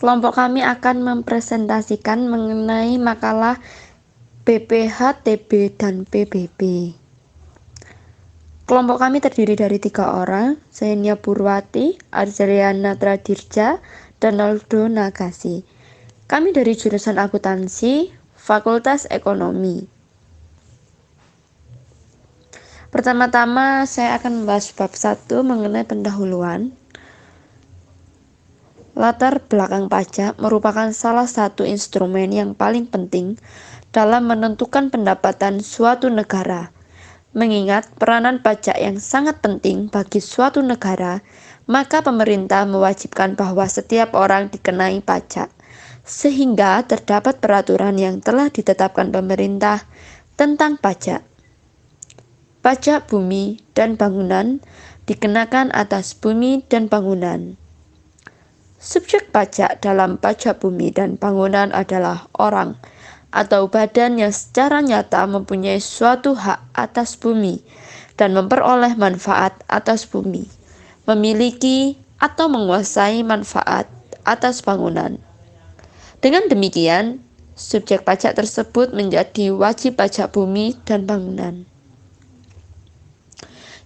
kelompok kami akan mempresentasikan mengenai makalah BPHTB dan PBB. Kelompok kami terdiri dari 3 orang, Zenia Purwati, Arzeliana Tradirja, dan Aldo Nagasi. Kami dari jurusan akuntansi, Fakultas Ekonomi. Pertama-tama saya akan membahas bab 1 mengenai pendahuluan. Latar belakang pajak merupakan salah satu instrumen yang paling penting dalam menentukan pendapatan suatu negara. Mengingat peranan pajak yang sangat penting bagi suatu negara, maka pemerintah mewajibkan bahwa setiap orang dikenai pajak, sehingga terdapat peraturan yang telah ditetapkan pemerintah tentang pajak. Pajak bumi dan bangunan dikenakan atas bumi dan bangunan. Subjek pajak dalam pajak bumi dan bangunan adalah orang atau badan yang secara nyata mempunyai suatu hak atas bumi dan memperoleh manfaat atas bumi, memiliki atau menguasai manfaat atas bangunan. Dengan demikian, subjek pajak tersebut menjadi wajib pajak bumi dan bangunan.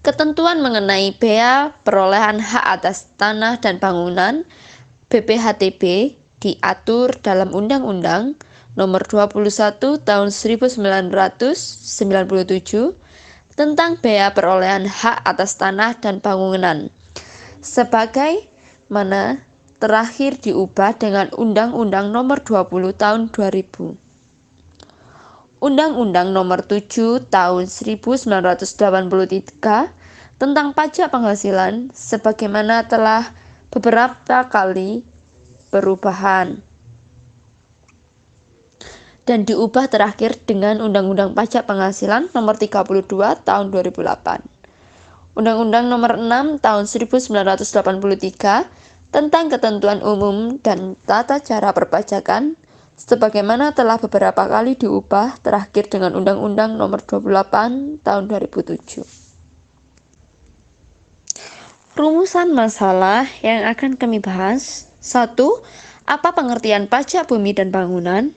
Ketentuan mengenai bea perolehan hak atas tanah dan bangunan BPHTB diatur dalam Undang-Undang Nomor 21 Tahun 1997 tentang bea perolehan hak atas tanah dan bangunan, sebagaimana terakhir diubah dengan Undang-Undang Nomor 20 Tahun 2000. Undang-Undang Nomor 7 Tahun 1983 tentang pajak penghasilan sebagaimana telah beberapa kali perubahan dan diubah terakhir dengan Undang-Undang Pajak Penghasilan Nomor 32 Tahun 2008. Undang-Undang Nomor 6 Tahun 1983 tentang ketentuan umum dan tata cara perpajakan sebagaimana telah beberapa kali diubah terakhir dengan Undang-Undang Nomor 28 Tahun 2007. Rumusan masalah yang akan kami bahas. 1. Apa pengertian pajak bumi dan bangunan?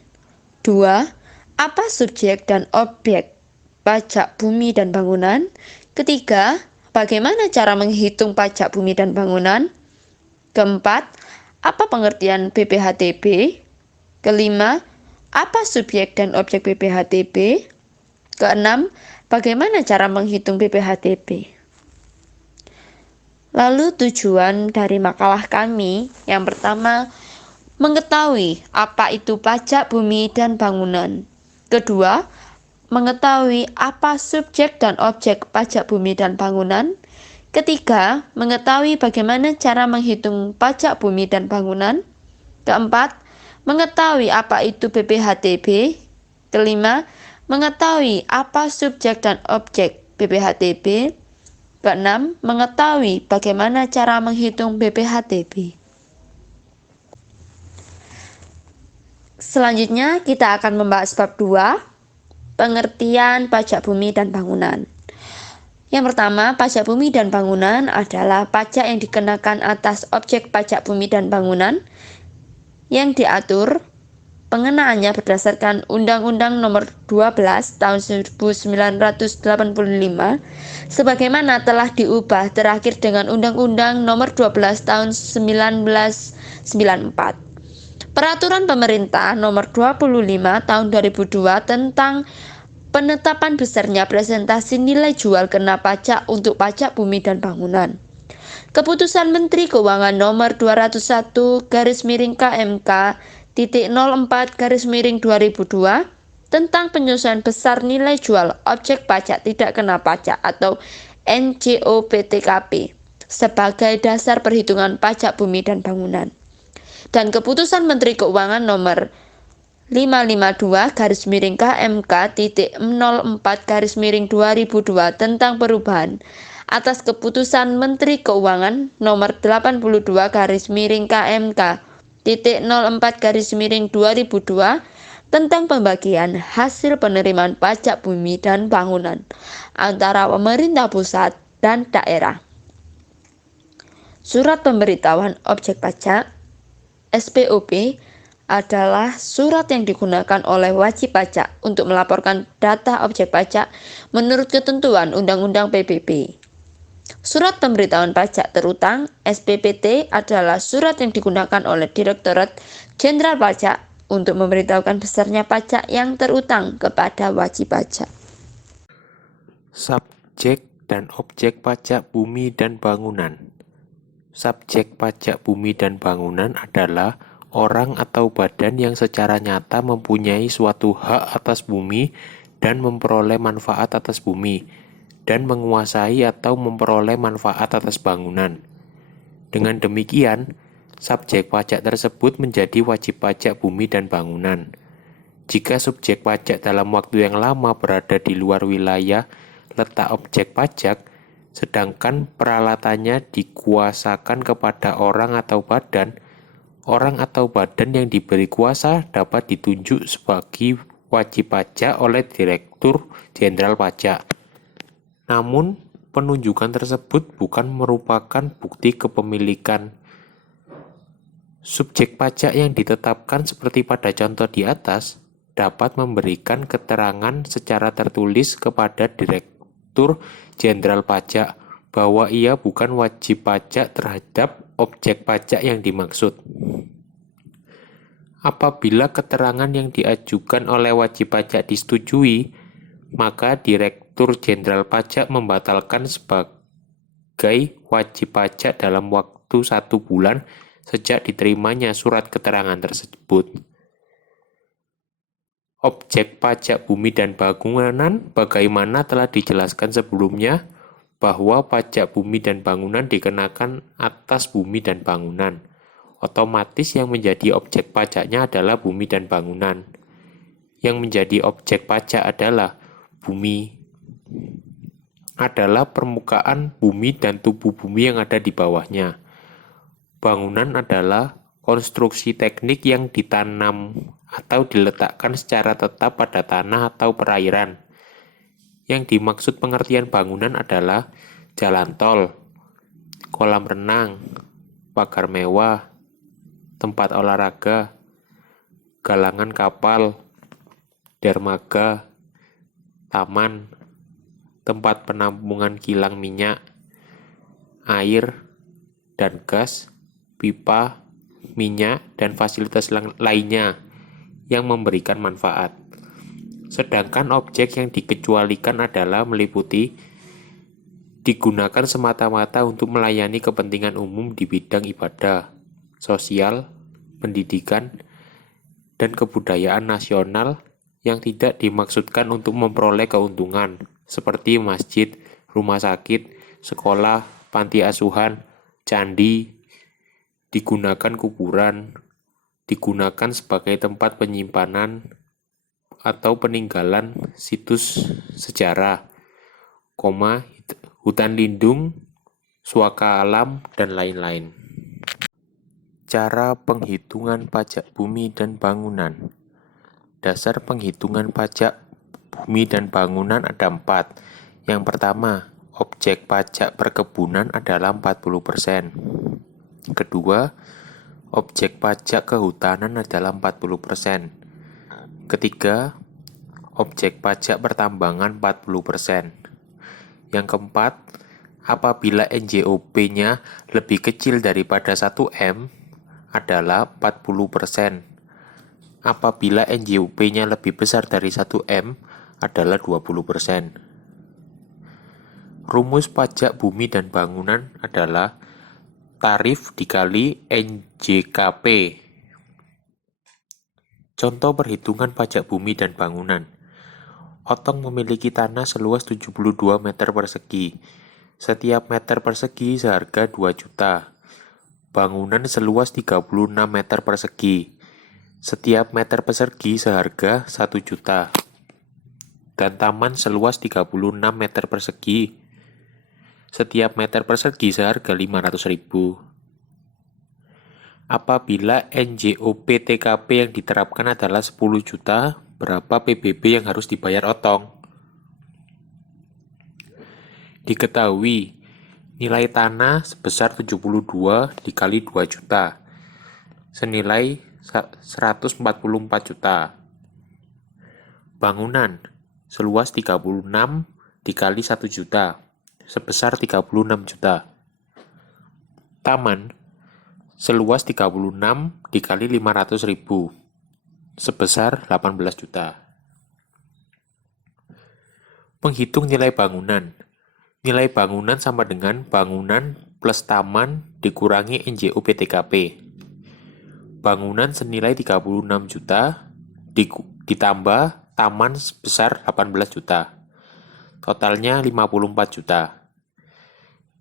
2. Apa subjek dan objek pajak bumi dan bangunan? Ketiga, bagaimana cara menghitung pajak bumi dan bangunan? Keempat, apa pengertian BPHTB? Kelima, apa subjek dan objek BPHTB? Keenam, bagaimana cara menghitung BPHTB? Lalu tujuan dari makalah kami yang pertama, mengetahui apa itu pajak bumi dan bangunan. Kedua, mengetahui apa subjek dan objek pajak bumi dan bangunan. Ketiga, mengetahui bagaimana cara menghitung pajak bumi dan bangunan. Keempat, mengetahui apa itu BPHTB. Kelima, mengetahui apa subjek dan objek BPHTB. Keenam, mengetahui bagaimana cara menghitung BPHTB. Selanjutnya kita akan membahas bab 2, pengertian pajak bumi dan bangunan. Yang pertama, pajak bumi dan bangunan adalah pajak yang dikenakan atas objek pajak bumi dan bangunan yang diatur pengenaannya berdasarkan Undang-Undang Nomor 12 Tahun 1985 sebagaimana telah diubah terakhir dengan Undang-Undang Nomor 12 Tahun 1994. Peraturan Pemerintah Nomor 25 Tahun 2002 tentang penetapan besarnya presentasi nilai jual kena pajak untuk pajak bumi dan bangunan. Keputusan Menteri Keuangan Nomor 201/KMK /04/2002 tentang penyesuaian besar nilai jual objek pajak tidak kena pajak atau NJOPTKP sebagai dasar perhitungan pajak bumi dan bangunan. Dan Keputusan Menteri Keuangan Nomor 552/KMK /04/2002 tentang perubahan atas Keputusan Menteri Keuangan Nomor 82/KMK /04/2002 tentang pembagian hasil penerimaan pajak bumi dan bangunan antara pemerintah pusat dan daerah. Surat pemberitahuan objek pajak. SPOP adalah surat yang digunakan oleh wajib pajak untuk melaporkan data objek pajak menurut ketentuan Undang-Undang PBB. Surat pemberitahuan pajak terutang (SPPT) adalah surat yang digunakan oleh Direktorat Jenderal Pajak untuk memberitahukan besarnya pajak yang terutang kepada wajib pajak. Subjek dan objek pajak bumi dan bangunan. Subjek pajak bumi dan bangunan adalah orang atau badan yang secara nyata mempunyai suatu hak atas bumi dan memperoleh manfaat atas bumi, dan menguasai atau memperoleh manfaat atas bangunan. Dengan demikian, subjek pajak tersebut menjadi wajib pajak bumi dan bangunan. Jika subjek pajak dalam waktu yang lama berada di luar wilayah letak objek pajak, sedangkan peralatannya dikuasakan kepada orang atau badan yang diberi kuasa dapat ditunjuk sebagai wajib pajak oleh Direktur Jenderal Pajak. Namun, penunjukan tersebut bukan merupakan bukti kepemilikan. Subjek pajak yang ditetapkan seperti pada contoh di atas dapat memberikan keterangan secara tertulis kepada Direktur Jenderal Pajak bahwa ia bukan wajib pajak terhadap objek pajak yang dimaksud. Apabila keterangan yang diajukan oleh wajib pajak disetujui, maka Direktur Jenderal Pajak membatalkan sebagai wajib pajak dalam waktu 1 bulan sejak diterimanya surat keterangan tersebut. Objek pajak bumi dan bangunan bagaimana telah dijelaskan sebelumnya bahwa pajak bumi dan bangunan dikenakan atas bumi dan bangunan. Otomatis yang menjadi objek pajaknya adalah bumi dan bangunan. Yang menjadi objek pajak adalah bumi, adalah permukaan bumi dan tubuh bumi yang ada di bawahnya. Bangunan adalah konstruksi teknik yang ditanam atau diletakkan secara tetap pada tanah atau perairan. Yang dimaksud pengertian bangunan adalah jalan tol, kolam renang, pagar mewah, tempat olahraga, galangan kapal, dermaga, taman, tempat penampungan kilang minyak, air dan gas, pipa, minyak, dan fasilitas lainnya yang memberikan manfaat. Sedangkan objek yang dikecualikan adalah meliputi digunakan semata-mata untuk melayani kepentingan umum di bidang ibadah, sosial, pendidikan, dan kebudayaan nasional yang tidak dimaksudkan untuk memperoleh keuntungan, seperti masjid, rumah sakit, sekolah, panti asuhan, candi, digunakan kuburan, digunakan sebagai tempat penyimpanan atau peninggalan situs sejarah, hutan lindung, suaka alam, dan lain-lain. Cara penghitungan pajak bumi dan bangunan. Dasar penghitungan pajak bumi dan bangunan ada 4. Yang pertama, objek pajak perkebunan adalah 40%. Kedua, objek pajak kehutanan adalah 40%. Ketiga, objek pajak pertambangan 40%. Yang keempat, apabila NJOP-nya lebih kecil daripada 1 M adalah 40%. Apabila NJOP-nya lebih besar dari 1 M adalah 20%. Rumus pajak bumi dan bangunan adalah tarif dikali NJKP. Contoh perhitungan pajak bumi dan bangunan. Otong memiliki tanah seluas 72 meter persegi. Setiap meter persegi seharga 2 juta. Bangunan seluas 36 meter persegi. Setiap meter persegi seharga 1 juta. Dan taman seluas 36 meter persegi. Setiap meter persegi seharga 500.000. Apabila NJOP TKP yang diterapkan adalah 10 juta, berapa PBB yang harus dibayar Otong? Diketahui, nilai tanah sebesar 72 dikali 2 juta. senilai 144 juta. Bangunan seluas 36 dikali 1 juta, sebesar 36 juta. Taman seluas 36 dikali 500 ribu, sebesar 18 juta. Menghitung nilai bangunan. Nilai bangunan sama dengan bangunan plus taman dikurangi NJU PTKP. Bangunan senilai 36 juta ditambah taman sebesar 18 juta. Totalnya 54 juta.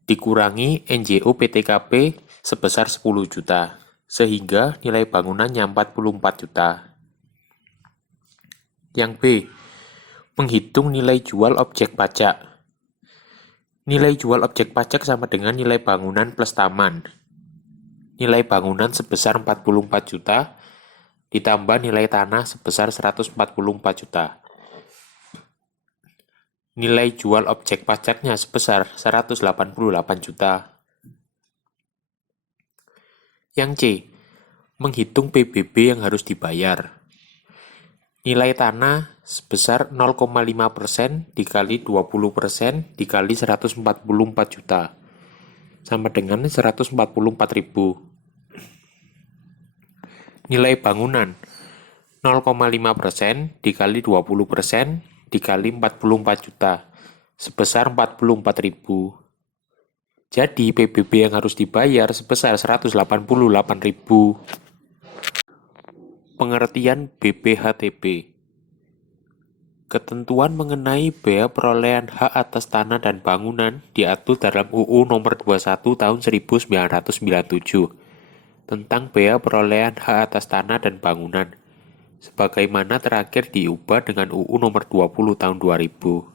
Dikurangi NJU PTKP sebesar 10 juta. Sehingga nilai bangunannya 44 juta. Yang B, menghitung nilai jual objek pajak. Nilai jual objek pajak sama dengan nilai bangunan plus taman. Nilai bangunan sebesar 44 juta, ditambah nilai tanah sebesar 144 juta. Nilai jual objek pajaknya sebesar 188 juta. Yang C, menghitung PBB yang harus dibayar. Nilai tanah sebesar 0,5% dikali 20% dikali 144 juta. Sama dengan 144 ribu. Nilai bangunan 0,5% dikali 20% dikali 44 juta. Sebesar 44 ribu. Jadi PBB yang harus dibayar sebesar 188 ribu. Pengertian BPHTB. Ketentuan mengenai bea perolehan hak atas tanah dan bangunan diatur dalam UU Nomor 21 Tahun 1997 tentang bea perolehan hak atas tanah dan bangunan, sebagaimana terakhir diubah dengan UU Nomor 20 Tahun 2000.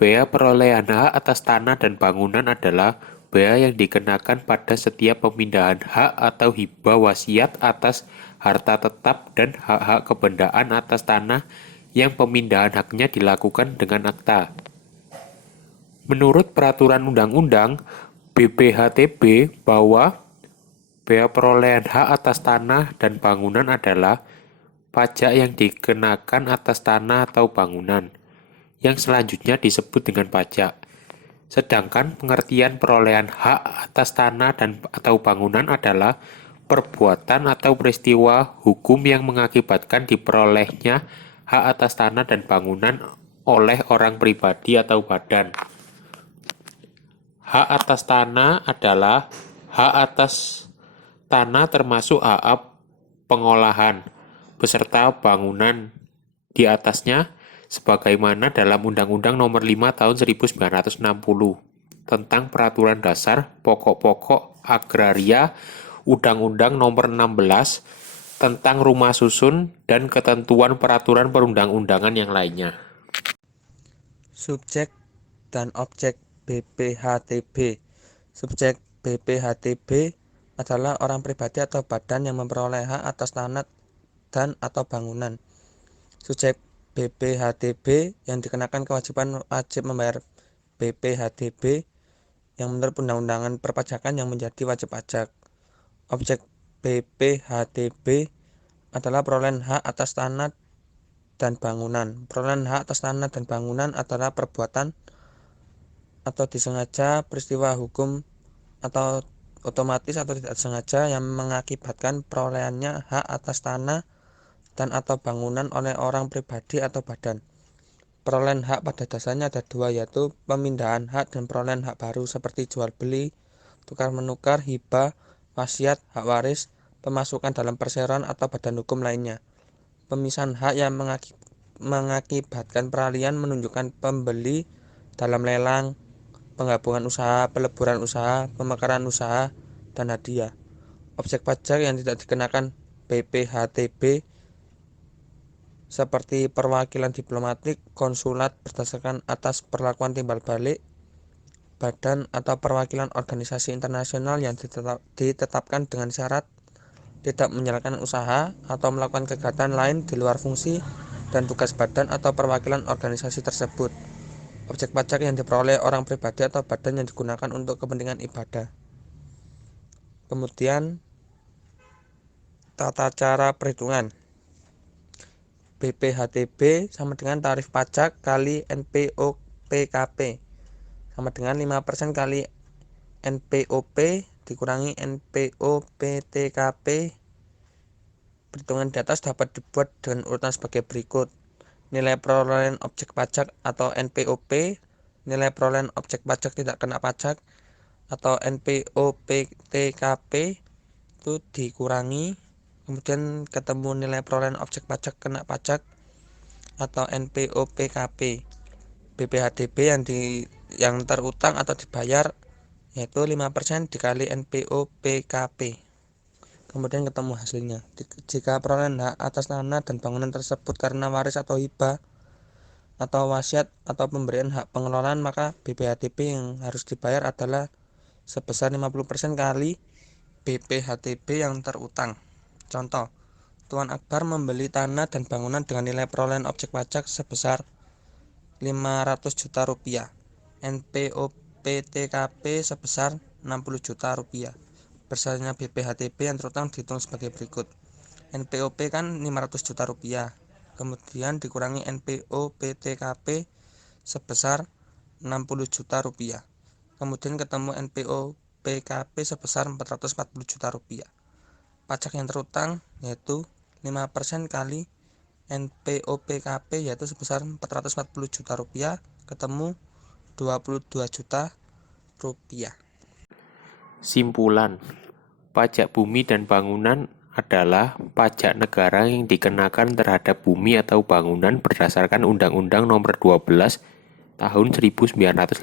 Bea perolehan hak atas tanah dan bangunan adalah bea yang dikenakan pada setiap pemindahan hak atau hibah wasiat atas harta tetap dan hak-hak kebendaan atas tanah yang pemindahan haknya dilakukan dengan akta. Menurut peraturan undang-undang BPHTB bahwa bea perolehan hak atas tanah dan bangunan adalah pajak yang dikenakan atas tanah atau bangunan, yang selanjutnya disebut dengan pajak. Sedangkan pengertian perolehan hak atas tanah dan atau bangunan adalah perbuatan atau peristiwa hukum yang mengakibatkan diperolehnya hak atas tanah dan bangunan oleh orang pribadi atau badan. Hak atas tanah adalah hak atas tanah termasuk hak pengolahan beserta bangunan di atasnya, sebagaimana dalam Undang-Undang Nomor 5 Tahun 1960 tentang Peraturan Dasar Pokok-pokok Agraria, Undang-Undang Nomor 16 tentang Rumah Susun, dan ketentuan peraturan perundang-undangan yang lainnya. Subjek dan objek BPHTB. Subjek BPHTB adalah orang pribadi atau badan yang memperoleh hak atas tanah dan atau bangunan. Subjek BPHTB yang dikenakan kewajiban wajib membayar BPHTB yang menurut undang-undangan perpajakan yang menjadi wajib pajak. Objek BPHTB adalah perolehan hak atas tanah dan bangunan. Perolehan hak atas tanah dan bangunan adalah perbuatan atau disengaja peristiwa hukum atau otomatis atau tidak sengaja yang mengakibatkan perolehannya hak atas tanah dan atau bangunan oleh orang pribadi atau badan. Perolehan hak pada dasarnya ada dua, yaitu pemindahan hak dan perolehan hak baru seperti jual beli, tukar menukar, hibah, wasiat, hak waris, pemasukan dalam perseroan atau badan hukum lainnya. Pemisahan hak yang mengakibatkan peralihan menunjukkan pembeli dalam lelang, penggabungan usaha, peleburan usaha, pemekaran usaha, dan hadiah. Objek pajak yang tidak dikenakan BPHTB seperti perwakilan diplomatik, konsulat berdasarkan atas perlakuan timbal balik, badan atau perwakilan organisasi internasional yang ditetapkan dengan syarat tidak menjalankan usaha atau melakukan kegiatan lain di luar fungsi dan tugas badan atau perwakilan organisasi tersebut. Objek pajak yang diperoleh orang pribadi atau badan yang digunakan untuk kepentingan ibadah. Kemudian tata cara perhitungan. BPHTB sama dengan tarif pajak kali NPOPKP sama dengan 5% kali NPOP dikurangi NPOPTKP. Perhitungan di atas dapat dibuat dengan urutan sebagai berikut. Nilai perolehan objek pajak atau NPOP, nilai perolehan objek pajak tidak kena pajak atau NPOPTKP itu dikurangi, kemudian ketemu nilai perolehan objek pajak kena pajak atau NPOPKP. BPHDB yang terutang atau dibayar yaitu 5% dikali NPOPKP. Kemudian ketemu hasilnya. Jika perolehan hak atas tanah dan bangunan tersebut karena waris atau hibah atau wasiat atau pemberian hak pengelolaan, maka BPHTB yang harus dibayar adalah sebesar 50% kali BPHTB yang terutang. Contoh, Tuan Akbar membeli tanah dan bangunan dengan nilai perolehan objek pajak sebesar 500 juta rupiah. NPOPTKP sebesar 60 juta rupiah. Besarnya BPHTB yang terutang dihitung sebagai berikut. NPOP kan 500 juta rupiah. Kemudian dikurangi NPOPTKP sebesar 60 juta rupiah. Kemudian ketemu NPOPKP sebesar 440 juta rupiah. Pajak yang terutang yaitu 5% kali NPOPKP yaitu sebesar 440 juta rupiah, ketemu 22 juta rupiah. Simpulan, pajak bumi dan bangunan adalah pajak negara yang dikenakan terhadap bumi atau bangunan berdasarkan Undang-Undang Nomor 12 Tahun 1985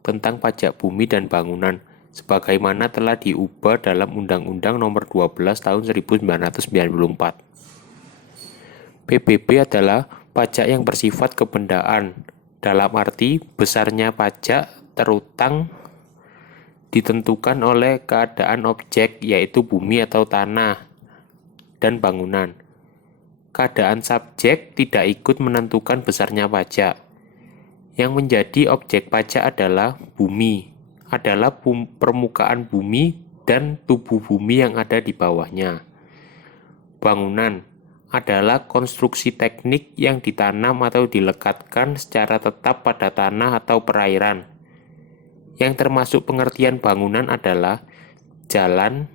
tentang pajak bumi dan bangunan, sebagaimana telah diubah dalam Undang-Undang Nomor 12 Tahun 1994. PBB adalah pajak yang bersifat kebendaan, dalam arti besarnya pajak terutang ditentukan oleh keadaan objek, yaitu bumi atau tanah dan bangunan. Keadaan subjek tidak ikut menentukan besarnya pajak. Yang menjadi objek pajak adalah bumi, adalah permukaan bumi dan tubuh bumi yang ada di bawahnya. Bangunan adalah konstruksi teknik yang ditanam atau dilekatkan secara tetap pada tanah atau perairan. Yang termasuk pengertian bangunan adalah jalan,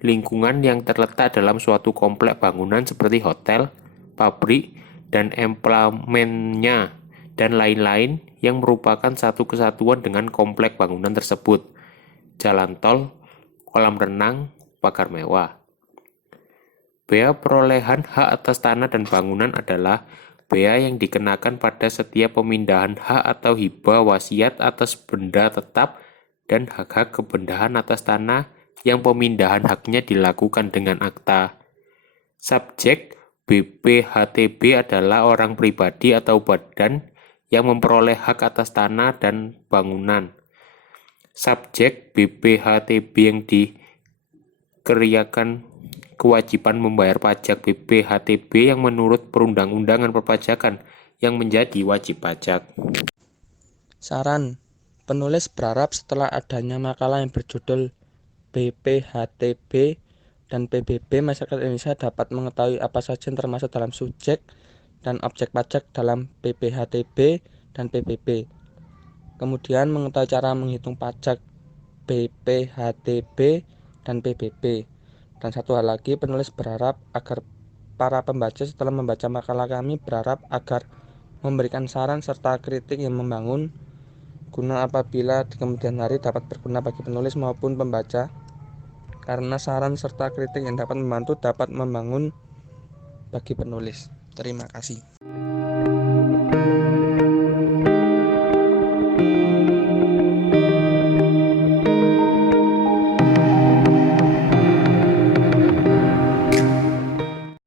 lingkungan yang terletak dalam suatu komplek bangunan seperti hotel, pabrik, dan implemennya, dan lain-lain yang merupakan satu kesatuan dengan komplek bangunan tersebut. Jalan tol, kolam renang, pagar mewah. Bea perolehan hak atas tanah dan bangunan adalah bea yang dikenakan pada setiap pemindahan hak atau hibah wasiat atas benda tetap dan hak-hak kebendahan atas tanah yang pemindahan haknya dilakukan dengan akta. Subjek BPHTB adalah orang pribadi atau badan yang memperoleh hak atas tanah dan bangunan. Subjek BPHTB yang dikeriakan kewajiban membayar pajak BPHTB yang menurut perundang-undangan perpajakan yang menjadi wajib pajak. Saran, penulis berharap setelah adanya makalah yang berjudul BPHTB dan PBB, masyarakat Indonesia dapat mengetahui apa saja yang termasuk dalam subjek dan objek pajak dalam BPHTB dan PBB. Kemudian mengetahui cara menghitung pajak BPHTB dan PBB. Dan satu hal lagi, penulis berharap agar para pembaca setelah membaca makalah kami berharap agar memberikan saran serta kritik yang membangun, guna apabila di kemudian hari dapat berguna bagi penulis maupun pembaca, karena saran serta kritik yang dapat membantu dapat membangun bagi penulis. Terima kasih.